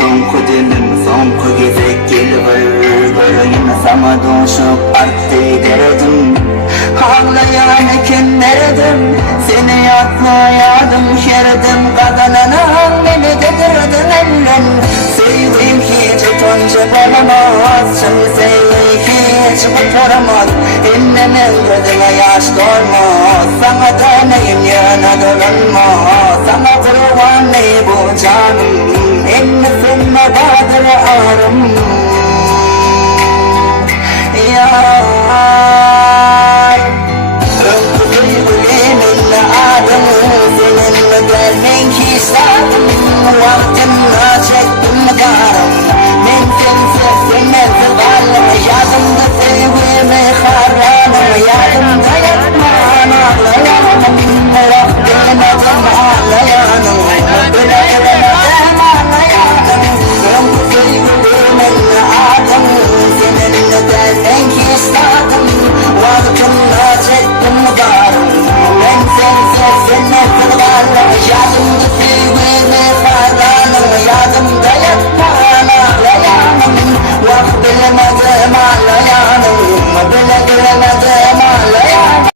Sonku dilim, sonku gezek gelivir Göreyim sana doşup arttı derdim Ağlayan ekinlerdim Seni yatlayadım şerdim Kazananan beni dedirdin ellen Sevdiğim hiç utanca olamaz Şimdi sevdiğim hiç kurtaramaz Ellemin gözüme yaş dolmaz Sana döneyim yana dönmez Sana kurban ne bu canım